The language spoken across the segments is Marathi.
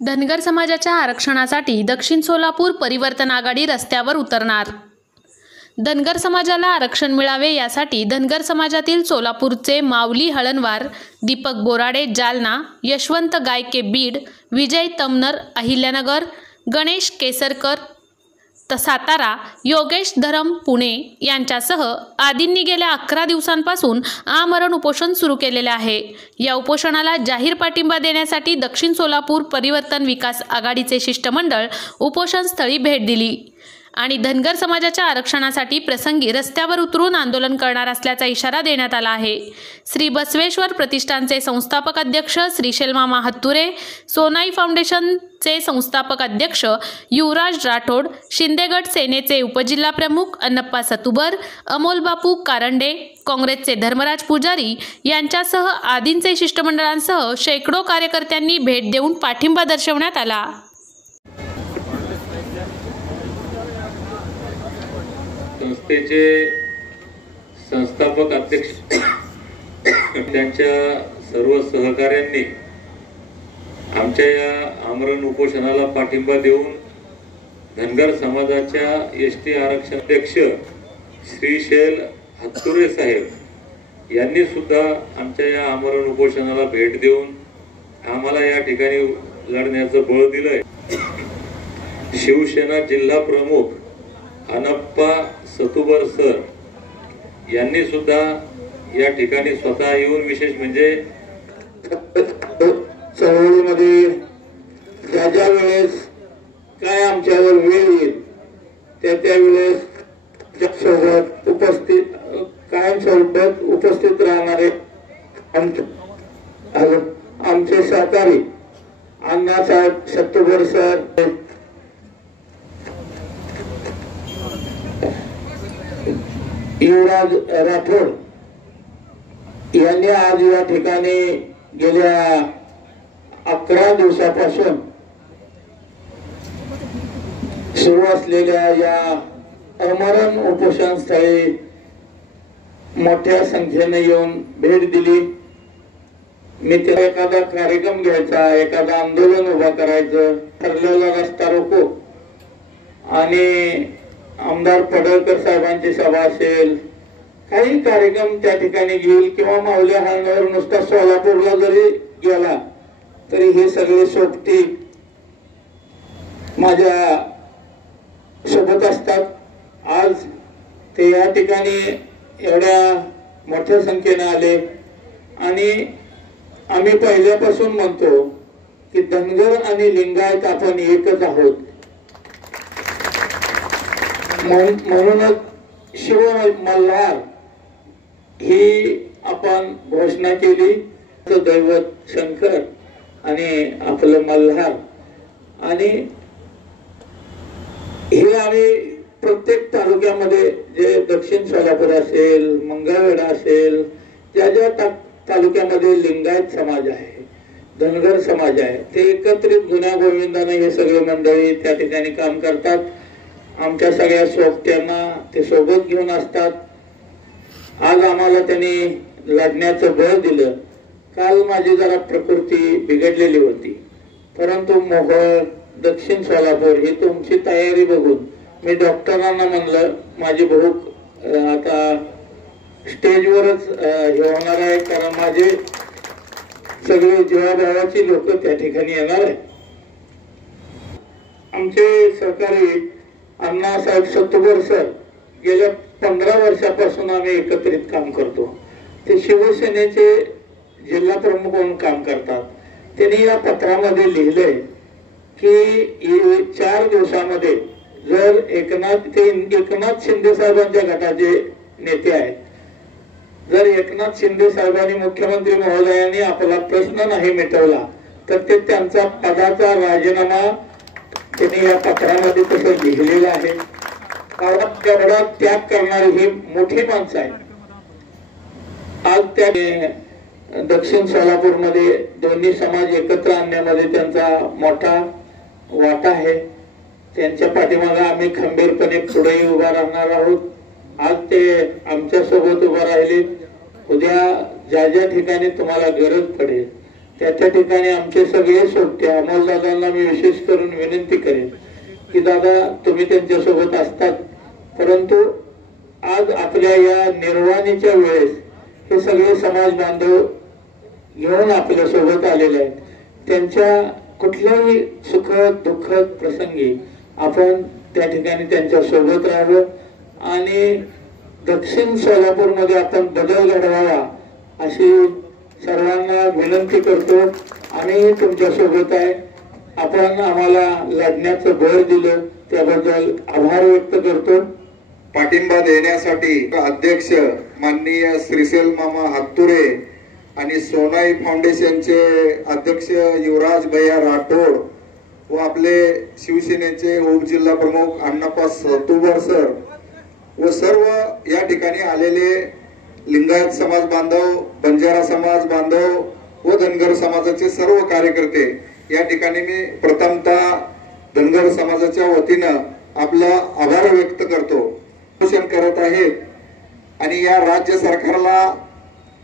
धनगर समाजाच्या आरक्षणासाठी दक्षिण सोलापूर परिवर्तन आघाडी रस्त्यावर उतरणार। धनगर समाजाला आरक्षण मिळावे यासाठी धनगर समाजातील सोलापूरचे माऊली हळणवार, दीपक बोराडे जालना, यशवंत गायके बीड, विजय तमनर अहिल्यानगर, गणेश केसरकर सातारा, योगेश धरम पुणे यांच्यासह आदींनी गेल्या 11 दिवसांपासून आमरण उपोषण सुरू केलेले आहे। या उपोषणाला जाहीर पाठिंबा देण्यासाठी दक्षिण सोलापूर परिवर्तन विकास आघाडीचे शिष्टमंडळ उपोषणस्थळी भेट दिली आणि धनगर समाजाच्या आरक्षणासाठी प्रसंगी रस्त्यावर उतरून आंदोलन करणार असल्याचा इशारा देण्यात आला आहे। श्री बसवेश्वर प्रतिष्ठानचे संस्थापक अध्यक्ष श्रीशैल मामा हत्तुरे, सोनाई फाउंडेशनचे संस्थापक अध्यक्ष युवराज राठोड, शिंदेगड सेनेचे उपजिल्हा प्रमुख अन्नप्पा सतुबर, अमोल बापू कारंडे, काँग्रेसचे धर्मराज पुजारी यांच्यासह आदींचे शिष्टमंडळांसह शेकडो कार्यकर्त्यांनी भेट देऊन पाठिंबा दर्शवण्यात आला। संस्थेचे संस्थापक अध्यक्ष त्यांच्या सर्व सहकाऱ्यांनी आमच्या या आमरण उपोषणाला पाठिंबा देऊन धनगर समाजाच्या एसटी आरक्षण अध्यक्ष श्रीशैल हत्तुरे साहेब यांनी सुद्धा आमच्या या आमरण उपोषणाला भेट देऊन आम्हाला या ठिकाणी लढण्याचं बळ दिलंय। शिवसेना जिल्हा प्रमुख अन्नप्पा सतुबर सर यांनी सुद्धा या ठिकाणी स्वतः येऊन विशेष म्हणजे चळवळीमध्ये ज्या वेळेस काय आमच्यावर वेळ येईल त्या वेळेस सोबत कायमस्वरूपात उपस्थित राहणारे आमचे सहकारी अण्णासाहेब सतुबर सर, युवराज राठोड यांनी आज या ठिकाणी गेल्या 11 दिवसापासून सुरू असलेल्या या आमरण उपोषण स्थळी मोठ्या संख्येने येऊन भेट दिली। मी त्याला एखादा कार्यक्रम घ्यायचा, एखादा आंदोलन उभा करायचं ठरलेला रस्ता रोको आणि आमदार पडळकर साहेबांची सभा असेल, काही कार्यक्रम त्या ठिकाणी घेईल किंवा माऊली हळणवार नुसता सोलापूरला जरी गेला तरी हे सगळे सोबती माझ्या सोबत असतात। आज ते या ठिकाणी एवढ्या मोठ्या संख्येने आले आणि आम्ही पहिल्यापासून म्हणतो की धनगर आणि लिंगायत आपण एकच आहोत। म्हणूनच शिव मल्हार ही आपण घोषणा केली। दैवत शंकर आणि आपलं मल्हार आणि हे आम्ही प्रत्येक तालुक्यामध्ये जे दक्षिण सोलापूर असेल, मंगळवेढा असेल, ज्या तालुक्यामध्ये लिंगायत समाज आहे, धनगर समाज आहे, ते एकत्रित गुन्हा गोविंदाने हे सगळे मंडळी त्या ठिकाणी काम करतात। आमच्या सगळ्या सोबत्यांना ते सोबत घेऊन असतात। आज आम्हाला त्यांनी लढण्याचं बळ दिलं। काल माझी जरा प्रकृती बिघडलेली होती, परंतु मोहोळ, दक्षिण सोलापूर ही तुमची तयारी बघून मी डॉक्टरांना म्हणलं माझी भूक आता स्टेजवरच हे होणार आहे, कारण माझे सगळे जीवाभावाची लोक त्या ठिकाणी येणार आहे। आमचे सहकारी अण्णासाहेब सतुबर सर गेल्या 15 वर्षापासून आम्ही एकत्रित काम करतो। ते शिवसेनेचे जिल्हा प्रमुख म्हणून काम करतात। त्यांनी या पत्रामध्ये लिहिलंय की 4 दिवसामध्ये जर एकनाथ शिंदे साहेबांच्या गटाचे नेते आहेत, जर एकनाथ शिंदे साहेबांनी मुख्यमंत्री महोदयांनी आपला प्रश्न नाही मिटवला तर ते त्यांचा पदाचा राजीनामा त्यांनी या पत्रामध्ये तसं लिहिलेलं आहे। कारण तेवढा त्याग करणारी ही मोठी माणसं आहेत। आज त्या दक्षिण सोलापूर मध्ये दोन्ही समाज एकत्र आणण्यामध्ये त्यांचा मोठा वाटा आहे। त्यांच्या पाठीमागे आम्ही खंबीरपणे पुढेही उभा राहणार आहोत। आज ते आमच्या सोबत उभा राहिले, उद्या ज्या ठिकाणी तुम्हाला गरज पडेल त्या ठिकाणी आमचे सगळे सोबते अमोलदादांना मी विशेष करून विनंती करेन की दादा तुम्ही त्यांच्यासोबत असतात, परंतु आज आपल्या या निर्वाणीच्या वेळेस हे सगळे समाज बांधव घेऊन आपल्या सोबत आलेले आहेत. त्यांच्या कुठल्याही सुखद दुःखद प्रसंगी आपण त्या ठिकाणी त्यांच्या सोबत राहावं आणि दक्षिण सोलापूरमध्ये आपण बदल घडवावा अशी सर्वांना विनंती करतो. आम्ही तुमच्या सोबत आहे. आपण आम्हाला लढण्याचं बळ दिलं त्याबद्दल आभार व्यक्त करतो. पाठिंबा देण्यासाठी अध्यक्ष माननीय श्रीसेल मामा हातुरे आणि सोनाई फाउंडेशनचे अध्यक्ष युवराज भैया राठोड व आपले शिवसेनेचे उपजिल्हा प्रमुख अण्णाप्पा सतुबर सर व सर्व या ठिकाणी आलेले लिंगायत समाज बांधव, बंजारा समाज बांधव व धनगर समाजाचे सर्व कार्यकर्ते या ठिकाणी मी प्रथमतः धनगर समाजाच्या वतीनं आपला आभार व्यक्त करतो. करत आहेत आणि या राज्य सरकारला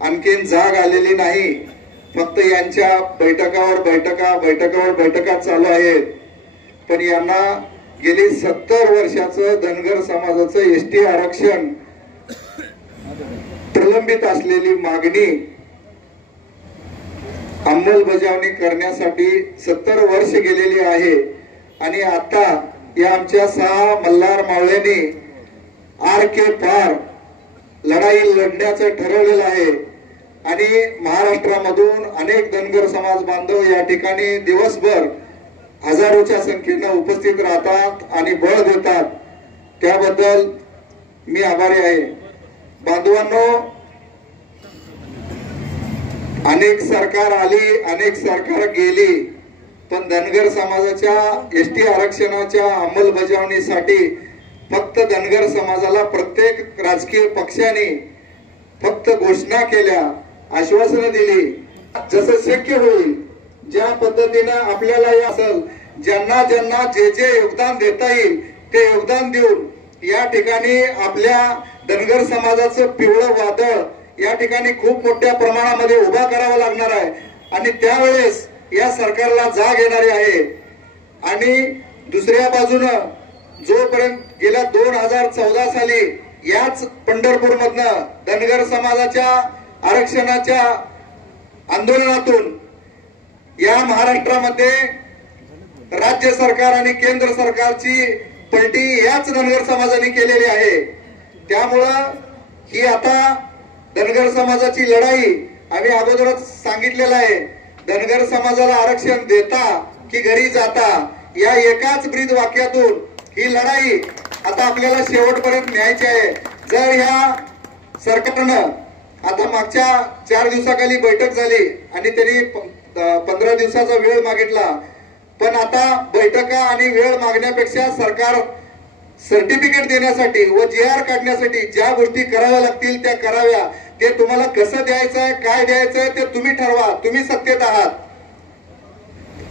आणखीन जाग आलेली नाही. फक्त यांच्या बैठका चालू आहेत, पण यांना गेली 70 वर्षाचं धनगर समाजाचं एसटी आरक्षण प्रलंबित असलेली मागणी अंमलबजावणी करण्यासाठी 70 वर्ष गेलेली आहे आणि आता या आमच्या 6 मल्हार मावळ्यांनी आर के पार लढाई लढण्याचं ठरवलेलं आहे आणि महाराष्ट्रामधून अनेक धनगर समाज बांधव या ठिकाणी दिवसभर हजारोच्या संख्येनं उपस्थित राहतात आणि बळ देतात. त्याबद्दल मी आभारी आहे. बांधवांनो, अनेक सरकार आली, अनेक सरकार गेली, पण धनगर समाजाच्या एसटी आरक्षणाच्या अंमलबजावणीसाठी फक्त धनगर समाजाला प्रत्येक राजकीय पक्षाने फक्त घोषणा केल्या, आश्वासनं दिली. जसं शक्य होईल ज्या पद्धतीनं आपल्याला असेल, ज्यांना ज्यांना जे जे योगदान देता येईल ते योगदान देऊन या ठिकाणी आपल्या धनगर समाजाचं पिवळं वादळ या ठिकाणी खूप मोठ्या प्रमाणामध्ये उभा करावा लागणार आहे आणि त्यावेळेस या सरकारला जाग येणारी आहे. आणि दुसऱ्या बाजूनं जोपर्यंत गेल्या 2014 साली याच पंढरपूर मधनं धनगर समाजाच्या आरक्षणाच्या आंदोलनातून या महाराष्ट्रामध्ये राज्य सरकार आणि केंद्र सरकारची पलटी याच धनगर समाजाने केलेली आहे. त्यामुळं ही आता धनगर समाजाची लढाई आम्ही अगोदरच सांगितलेलं आहे. धनगर समाजाला आरक्षण देता की घरी जाता या एकाच ब्रीद वाक्यातून ही लढाई आता आपल्याला शेवटपर्यंत न्यायची आहे. जर ह्या सरकारनं आता मागच्या 4 दिवसाखाली बैठक झाली आणि त्यांनी 15 दिवसाचा वेळ मागितला, पण आता बैठका आणि वेळ मागण्यापेक्षा सरकार सर्टिफिकेट देण्यासाठी व JR काढण्यासाठी ज्या गोष्टी कराव्या लागतील त्या कराव्या. ते तुम्हाला कसं द्यायचंय, काय द्यायचंय ते तुम्ही ठरवा. तुम्ही सत्तेत आहात.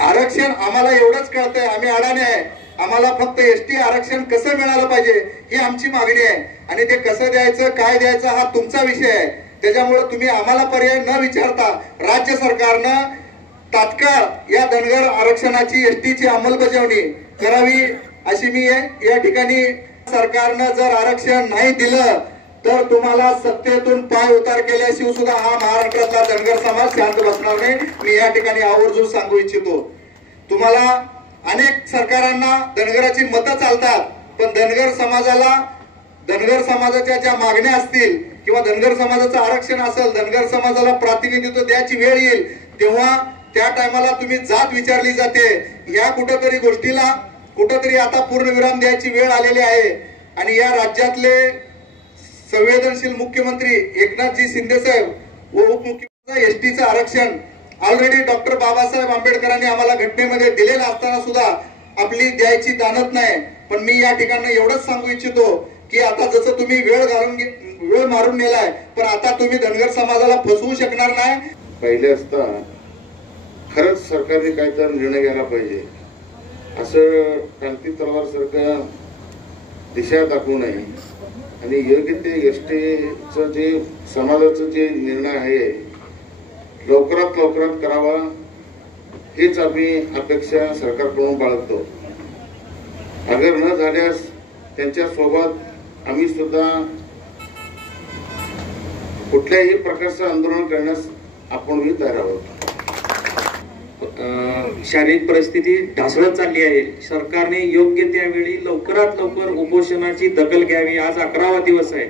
आरक्षण आम्हाला एवढंच कळतंय, आम्ही अडाणी आहे. आम्हाला फक्त एसटी आरक्षण कसं मिळालं पाहिजे ही आमची मागणी आहे आणि ते कसं द्यायचं, काय द्यायचं हा तुमचा विषय आहे. त्याच्यामुळे तुम्ही आम्हाला पर्याय न विचारता राज्य सरकारनं तात्काळ या धनगर आरक्षणाची एसटीची अंमलबजावणी करावी अशी मी या ठिकाणी. सरकारनं जर आरक्षण नाही दिलं तर तुम्हाला सत्तेतून पाय उतार केल्याशिवाय सुद्धा हा महाराष्ट्रातला धनगर समाज शांत बसणार नाही. मी या ठिकाणी आवर्जून सांगू इच्छितो. तुम्हाला अनेक सरकारांना धनगराची मतं चालतात, पण धनगर समाजाच्या ज्या मागण्या असतील किंवा धनगर समाजाचं आरक्षण असेल, धनगर समाजाला प्रातिनिधित्व द्यायची वेळ येईल तेव्हा त्या टायमाला तुम्ही जात विचारली जाते. या कुठेतरी गोष्टीला कुठेतरी आता पूर्णविराम द्यायची वेळ आलेली आहे आणि या राज्यातले संवेदनशील मुख्यमंत्री एकनाथजी शिंदे साहेब व उपमुख्यमंत्री एसटीचं आरक्षण ऑलरेडी डॉक्टर बाबासाहेब आंबेडकरांनी आम्हाला घटनेमध्ये दिलेलं असताना सुद्धा आपली द्यायची दानत नाही. पण मी या ठिकाणी एवढंच सांगू इच्छितो की आता जसं तुम्ही वेळ मारून नेलाय, पण आता तुम्ही धनगर समाजाला फसवू शकणार नाही. पहिले असता खरंच सरकारने काहीतरी निर्णय घ्यायला पाहिजे. असं क्रांती तलवार सारखं दिशा दाखवू नये आणि योग्य ते एसटीचं जे समाजाचं जे निर्णय आहे लवकरात करावा हीच आम्ही अपेक्षा सरकारकडून बाळगतो. अगर न झाल्यास त्यांच्या सोबत आम्ही सुद्धा कुठल्याही प्रकारचं आंदोलन करण्यास आपणही तयार आहोत. शारीरिक परिस्थिती ढासळत चालली आहे. सरकारने योग्य त्यावेळी लवकरात लवकर उपोषणाची दखल घ्यावी. आज 11वा दिवस आहे.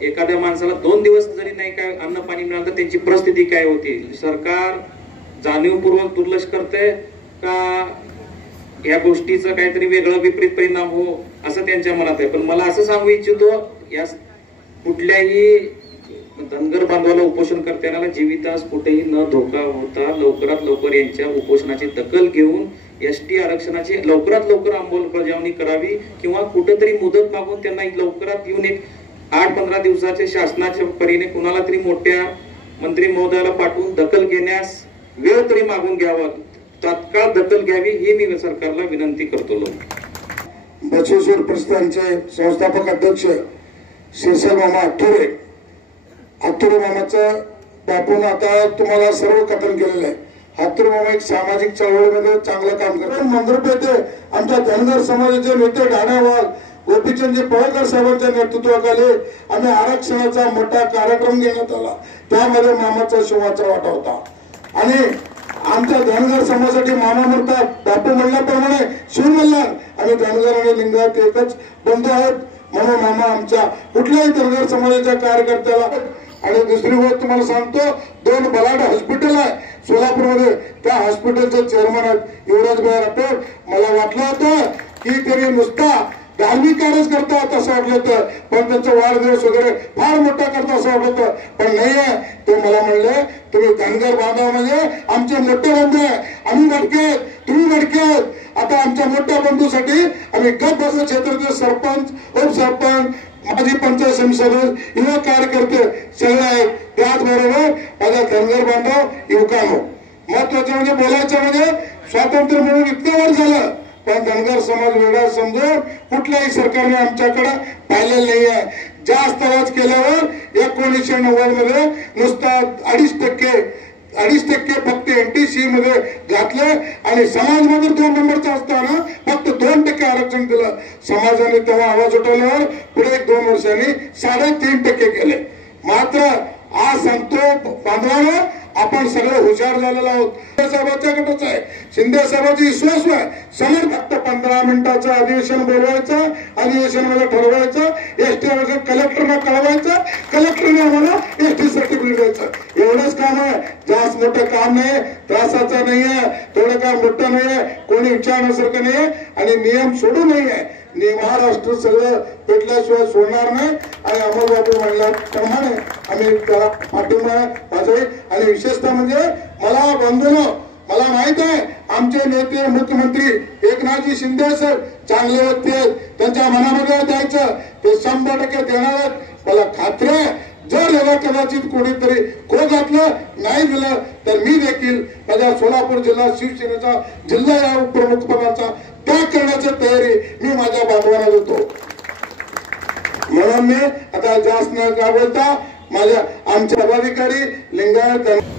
एखाद्या माणसाला 2 दिवस जरी नाही काय अन्न पाणी मिळालं तर त्यांची परिस्थिती काय होती. सरकार जाणीवपूर्वक दुर्लक्ष करते का या गोष्टीचा काहीतरी वेगळा विपरीत परिणाम हो असं त्यांच्या मनात आहे. पण मला असं सांगू इच्छितो, या कुठल्याही धनगर बांधवाला उपोषण करताना जीवितास कुठेही न धोका होता लवकरात लवकर यांच्या उपोषणाची दखल घेऊन एसटी आरक्षणाची लवकरात लवकर अंमलबजावणी करावी किंवा कुठेतरी मुदत मागून त्यांना लवकरात येऊन एक 8-15 दिवसाच्या शासनाच्या परीने कुणाला तरी मोठ्या मंत्री महोदयाला पाठवून दखल घेण्यास वेळ तरी मागून घ्यावा. तात्काळ दखल घ्यावी ही मी सरकारला विनंती करतो. बसवेश्वर प्रस्थानचे संस्थापक अध्यक्ष शेषल मामा हातुरे मामाचं बापून आता तुम्हाला सर्व कथन केलेलं आहे. हातुरे मामा एक सामाजिक चळवळीमध्ये चांगलं काम करतात. मंद्रुप येथे आमच्या धनगर समाजाचे नेते ढाण्यावाल गोपीचंदजी पळकर साहेबांच्या नेतृत्वाखाली आम्ही आरक्षणाचा मोठा कार्यक्रम घेण्यात आला. त्यामध्ये मामाचा शिवाचा वाटा होता आणि आमच्या धनगर समाजासाठी मामा म्हणतात, बापू म्हणल्याप्रमाणे शिव मल्हार. आम्ही धनगर आणि लिंगायत एकच बंधू आहोत म्हणून मामा आमच्या कुठल्याही धनगर समाजाच्या कार्यकर्त्याला. आणि दुसरी गोष्ट तुम्हाला सांगतो, 2 बलाढ्य हॉस्पिटल आहे सोलापूरमध्ये. त्या हॉस्पिटलचे चेअरमन आहेत युवराज भाई राठोड. मला वाटलं होतं की तरी नुसता धार्मिक कार्यच करतात असं वाटलं होतं, पण त्यांचा वाढदिवस वगैरे फार मोठा करता असं वाटलं होतं, पण नाही आहे. ते मला म्हणले तुम्ही धनगर बांधव म्हणजे आमचे मोठे बंधू आहे. आम्ही मडके आहेत, तुम्ही मडके आहेत. आता आमच्या मोठ्या बंधूसाठी आम्ही गट बस क्षेत्राचे सरपंच, उपसरपंच, माजी पंचायत समिती सदस्य, युवा कार्यकर्ते सगळे आहेत. त्याचबरोबर माझ्या धनगर बांधव युवकांनो, महत्वाचं म्हणजे बोलायचं म्हणजे स्वातंत्र्य मिळून इतकं वर झालं, पण धनगर समाज वेगळा समजून कुठल्याही सरकारने आमच्याकडे पाहिलेलं नाही आहे. जास्त आवाज केल्यावर 1990 मध्ये नुसता 2.5% फक्त NTC मध्ये घातले आणि समाजमध्ये 2 नंबरचा असताना फक्त 2% आरक्षण दिलं. समाजाने तेव्हा आवाज उठवल्यावर पुढे 1-2 वर्षांनी 3.5% केले. मात्र आज सांगतो बांधवांनो, आपण सगळे हुशार झालेलो आहोत. साहेबांच्या गटाचा आहे, शिंदे साहेबांची विश्वास आहे. समोर फक्त 15 मिनिटाचं अधिवेशन बोलवायचं, अधिवेशनामध्ये ठरवायचं, एसटी आरक्षण कलेक्टरना कळवायचं, कलेक्टरने आम्हाला एसटी सर्टिफिकेट द्यायचं. एवढंच काम आहे. जास्त मोठं काम नाही, त्रासाचं नाही आहे, थोडं काम मोठं नाही आहे, कोणी विचारण्यासारखं नाही आहे आणि नियम सोडू नाही आहे. महाराष्ट्र सगळं पेटल्याशिवाय सोडणार नाही आणि अमोलबाबू म्हणल्याप्रमाणे आम्ही त्याला पाठिंबा माझे. आणि विशेषतः म्हणजे मला माहित आहे आमचे नेते मुख्यमंत्री एकनाथजी शिंदे सर चांगले व्यक्ती आहेत. त्यांच्या मनामध्ये द्यायचं ते 100% देणार आहेत. मला खात्री आहे जर याला कदाचित कोणीतरी खो घातलं नाही दिलं तर मी देखील माझ्या सोलापूर जिल्हा शिवसेनेचा जिल्हा या उपप्रमुखपदाचा त्याग करण्याची तयारी मी माझ्या बांधवांना देतो. म्हणून मी आता जास्त न का बोलता माझ्या आमचे पदाधिकारी लिंगायत